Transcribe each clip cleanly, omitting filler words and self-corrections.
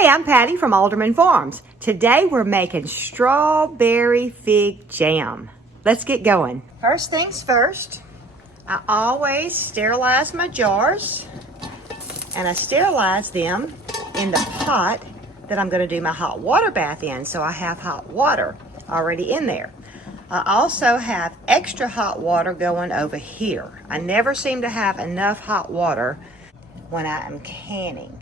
Hey, I'm Patty from Alderman Farms. Today we're making strawberry fig jam. Let's get going. First things first, I always sterilize my jars, and I sterilize them in the pot that I'm going to do my hot water bath in, so I have hot water already in there. I also have extra hot water going over here. I never seem to have enough hot water when I am canning.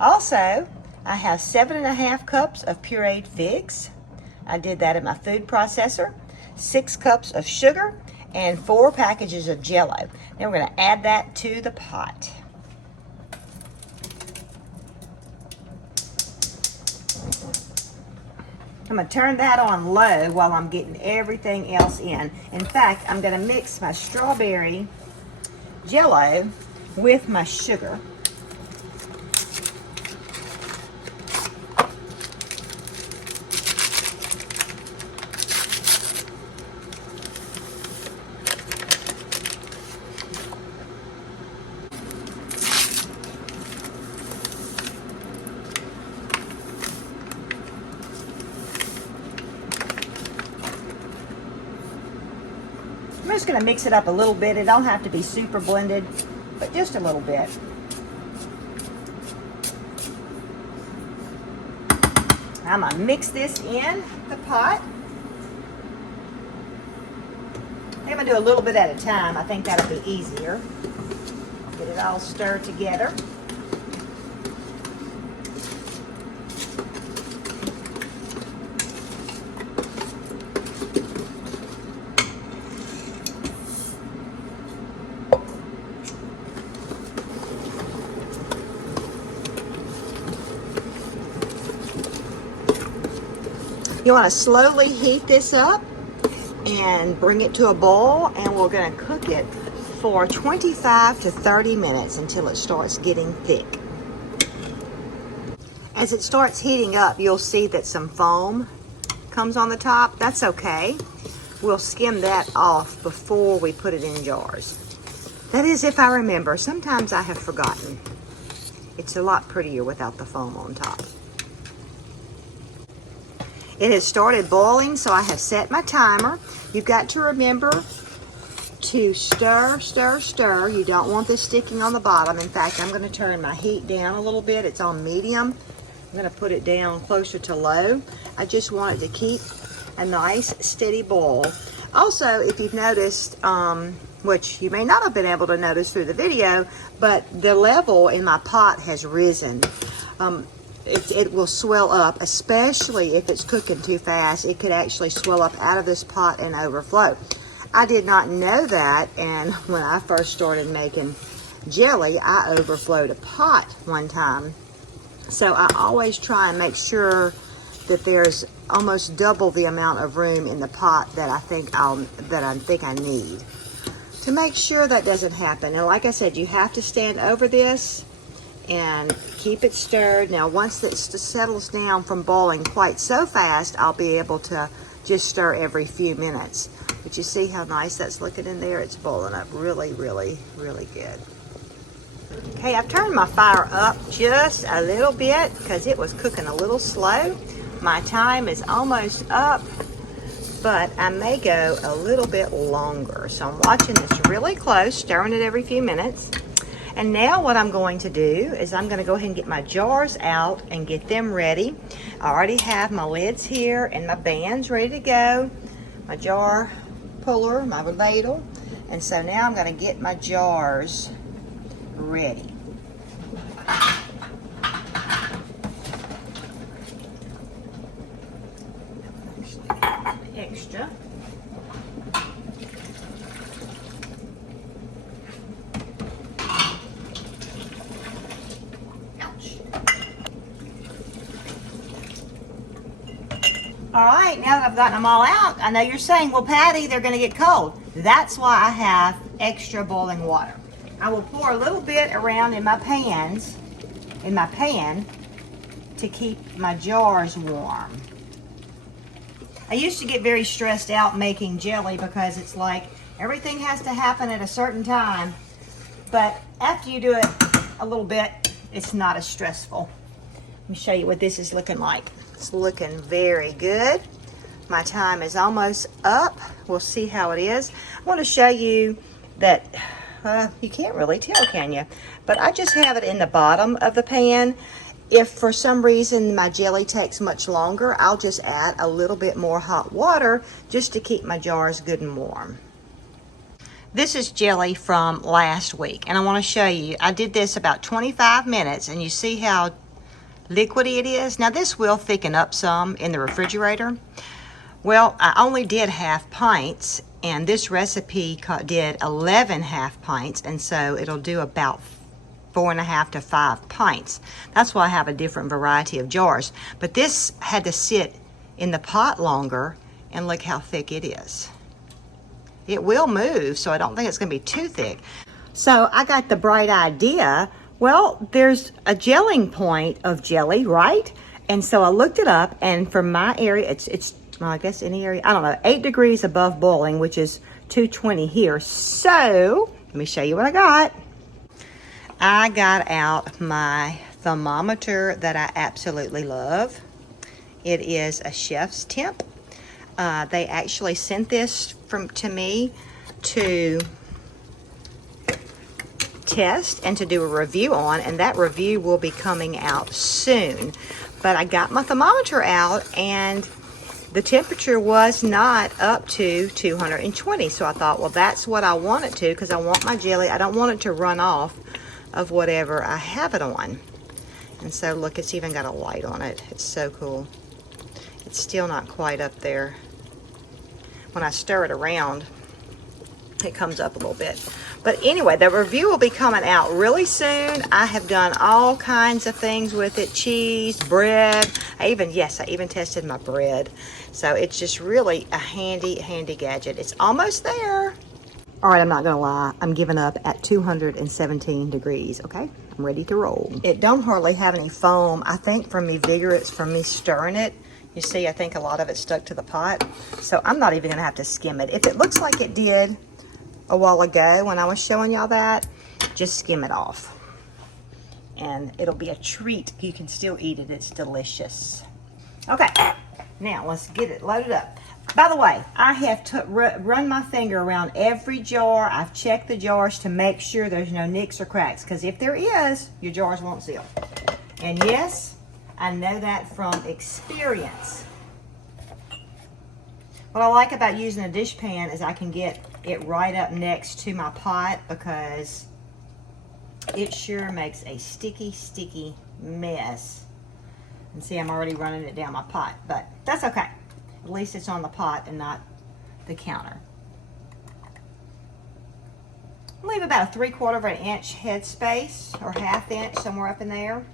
Also, I have 7.5 cups of pureed figs. I did that in my food processor. 6 cups of sugar and 4 packages of Jello. Then we're going to add that to the pot. I'm going to turn that on low while I'm getting everything else in. In fact, I'm going to mix my strawberry Jello with my sugar. I'm just going to mix it up a little bit. It don't have to be super blended, but just a little bit. I'm going to mix this in the pot. I'm going to do a little bit at a time. I think that'll be easier. Get it all stirred together. You want to slowly heat this up and bring it to a boil, and we're going to cook it for 25 to 30 minutes until it starts getting thick. As it starts heating up, you'll see that some foam comes on the top. That's okay. We'll skim that off before we put it in jars. That is, if I remember. Sometimes I have forgotten. It's a lot prettier without the foam on top. It has started boiling, so I have set my timer. You've got to remember to stir, stir, stir. You don't want this sticking on the bottom. In fact, I'm going to turn my heat down a little bit. It's on medium. I'm going to put it down closer to low. I just want it to keep a nice steady boil. Also, if you've noticed, which you may not have been able to notice through the video, but the level in my pot has risen. It will swell up, especially if it's cooking too fast. It could actually swell up out of this pot and overflow. I did not know that, and when I first started making jelly, I overflowed a pot one time. So I always try and make sure that there's almost double the amount of room in the pot that I think I need to make sure that doesn't happen. And like I said, you have to stand over this and keep it stirred. Now, once it settles down from boiling quite so fast, I'll be able to just stir every few minutes. But you see how nice that's looking in there? It's boiling up really, really, really good. Okay, I've turned my fire up just a little bit because it was cooking a little slow. My time is almost up, but I may go a little bit longer. So I'm watching this really close, stirring it every few minutes. And now what I'm going to do is I'm going to go ahead and get my jars out and get them ready. I already have my lids here and my bands ready to go. My jar puller, my ladle. And so now I'm going to get my jars ready. Actually, extra. All right, now that I've gotten them all out, I know you're saying, well, Patty, they're going to get cold. That's why I have extra boiling water. I will pour a little bit around in my pan to keep my jars warm. I used to get very stressed out making jelly because it's like everything has to happen at a certain time. But after you do it a little bit, it's not as stressful. Let me show you what this is looking like. It's looking very good. My time is almost up. We'll see how it is. I want to show you that you can't really tell, can you? But I just have it in the bottom of the pan. If for some reason my jelly takes much longer, I'll just add a little bit more hot water just to keep my jars good and warm. This is jelly from last week, and I want to show you. I did this about 25 minutes, and you see how liquidy it is. Now this will thicken up some in the refrigerator. Well, I only did half pints, and this recipe did 11 half pints, and so it'll do about 4.5 to 5 pints. That's why I have a different variety of jars. But this had to sit in the pot longer, and look how thick it is. It will move, so I don't think it's going to be too thick. So I got the bright idea. Well, there's a gelling point of jelly, right? And so I looked it up, and for my area, it's well, I guess any area, I don't know, 8 degrees above boiling, which is 220 here. So let me show you what I got. I got out my thermometer that I absolutely love. It is a chef's temp. They actually sent this to me to test and to do a review on, and that review will be coming out soon. But I got my thermometer out, and the temperature was not up to 220. So I thought, well, that's what I want it to, because I want my jelly. I don't want it to run off of whatever I have it on. And so look, it's even got a light on it. It's so cool. It's still not quite up there. When I stir it around, it comes up a little bit. But anyway, the review will be coming out really soon. I have done all kinds of things with it. Cheese, bread. I even tested my bread. So it's just really a handy gadget. It's almost there. All right, I'm not gonna lie. I'm giving up at 217 degrees, okay? I'm ready to roll. It don't hardly have any foam. I think from me it's from me stirring it. You see, I think a lot of it stuck to the pot. So I'm not even gonna have to skim it. If it looks like it did a while ago when I was showing y'all that, just skim it off. And it'll be a treat. You can still eat it, it's delicious. Okay, now let's get it loaded up. By the way, I have run my finger around every jar. I've checked the jars to make sure there's no nicks or cracks, because if there is, your jars won't seal. And yes, I know that from experience. What I like about using a dish pan is I can get it right up next to my pot, because it sure makes a sticky mess. And see, I'm already running it down my pot, but that's okay. At least it's on the pot and not the counter. Leave about a 3/4 of an inch head space, or 1/2 inch, somewhere up in there.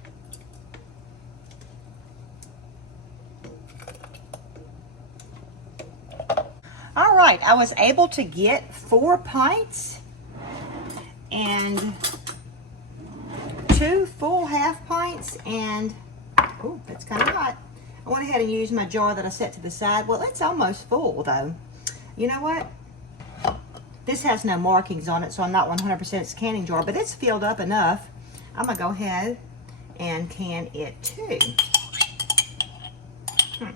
All right, I was able to get 4 pints and 2 full half pints, and oh, that's kind of hot. I went ahead and used my jar that I set to the side. Well, it's almost full though. You know what? This has no markings on it, so I'm not 100% it's a canning jar, but it's filled up enough. I'm gonna go ahead and can it too. But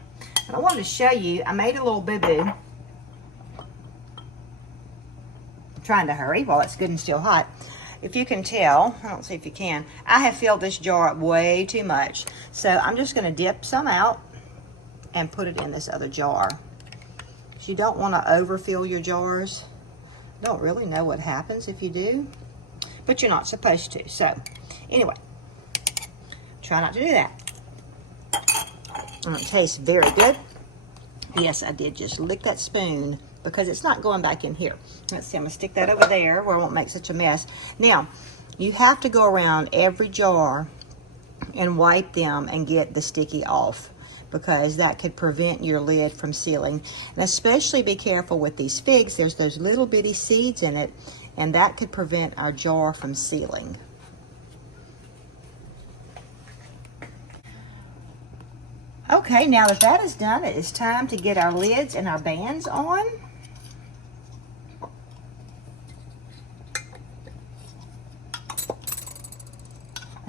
I wanted to show you, I made a little boo-boo. I'm trying to hurry while it's good and still hot. If you can tell, I don't see if you can, I have filled this jar up way too much. So I'm just gonna dip some out and put it in this other jar. You don't wanna overfill your jars. Don't really know what happens if you do, but you're not supposed to. So anyway, try not to do that. And it tastes very good. Yes, I did just lick that spoon, because it's not going back in here. Let's see, I'm gonna stick that over there where it won't make such a mess. Now, you have to go around every jar and wipe them and get the sticky off, because that could prevent your lid from sealing. And especially be careful with these figs. There's those little bitty seeds in it, and that could prevent our jar from sealing. Okay, now that that is done, it is time to get our lids and our bands on.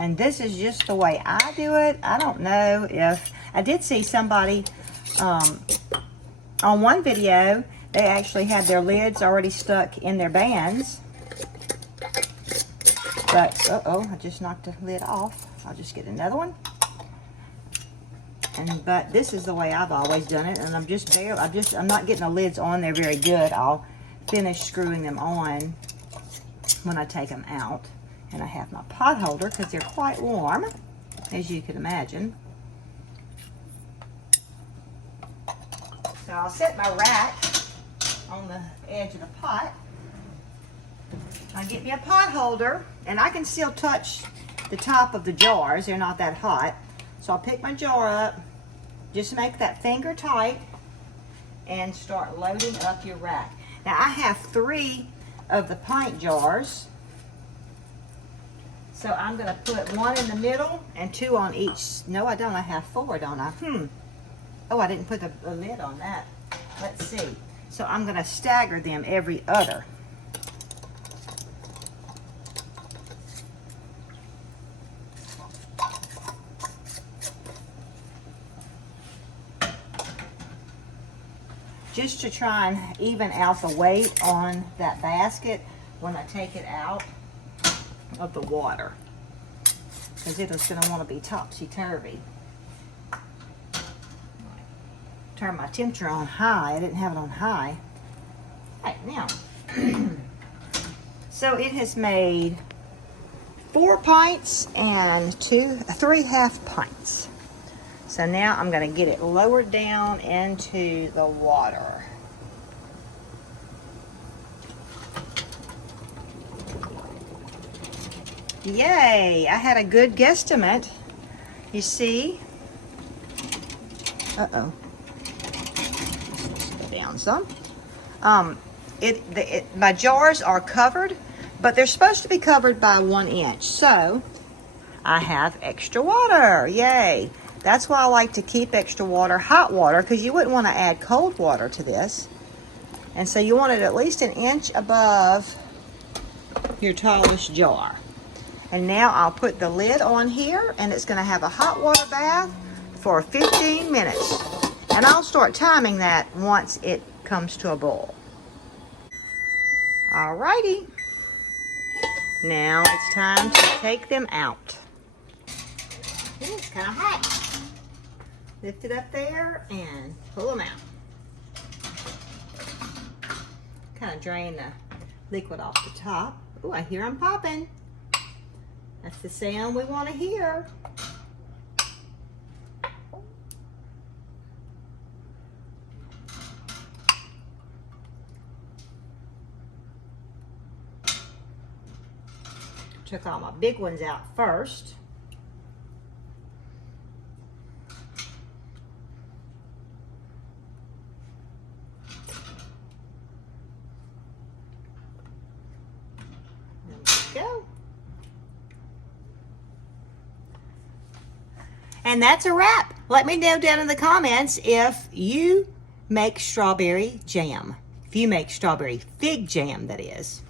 And this is just the way I do it. I don't know if, I did see somebody on one video, they actually had their lids already stuck in their bands. But, uh-oh, I just knocked the lid off. I'll just get another one. But this is the way I've always done it, and I'm not getting the lids on there very good. I'll finish screwing them on when I take them out. And I have my pot holder because they're quite warm, as you can imagine. So I'll set my rack on the edge of the pot. I'll get me a pot holder, and I can still touch the top of the jars. They're not that hot. So I'll pick my jar up, just make that finger tight, and start loading up your rack. Now I have 3 of the pint jars. So I'm going to put 1 in the middle and 2 on each. No, I don't. I have 4, don't I? Oh, I didn't put the lid on that. Let's see. So I'm going to stagger them every other. Just to try and even out the weight on that basket when I take it out of the water, because it is going to want to be topsy-turvy. Turn my temperature on high. I didn't have it on high. Right now. So it has made 4 pints and 3 half pints. So now I'm going to get it lowered down into the water. Yay! I had a good guesstimate. You see? Uh-oh. Let's go down some. My jars are covered, but they're supposed to be covered by 1 inch. So I have extra water. Yay! That's why I like to keep extra water, hot water, because you wouldn't want to add cold water to this. And so you want it at least 1 inch above your tallest jar. And now I'll put the lid on here, and it's going to have a hot water bath for 15 minutes. And I'll start timing that once it comes to a boil. Alrighty. Now it's time to take them out. Ooh, it's kind of hot. Lift it up there and pull them out. Kind of drain the liquid off the top. Ooh, I hear them popping. That's the sound we want to hear. Took all my big ones out first. Go. And that's a wrap. Let me know down in the comments if you make strawberry jam. If you make strawberry fig jam, that is.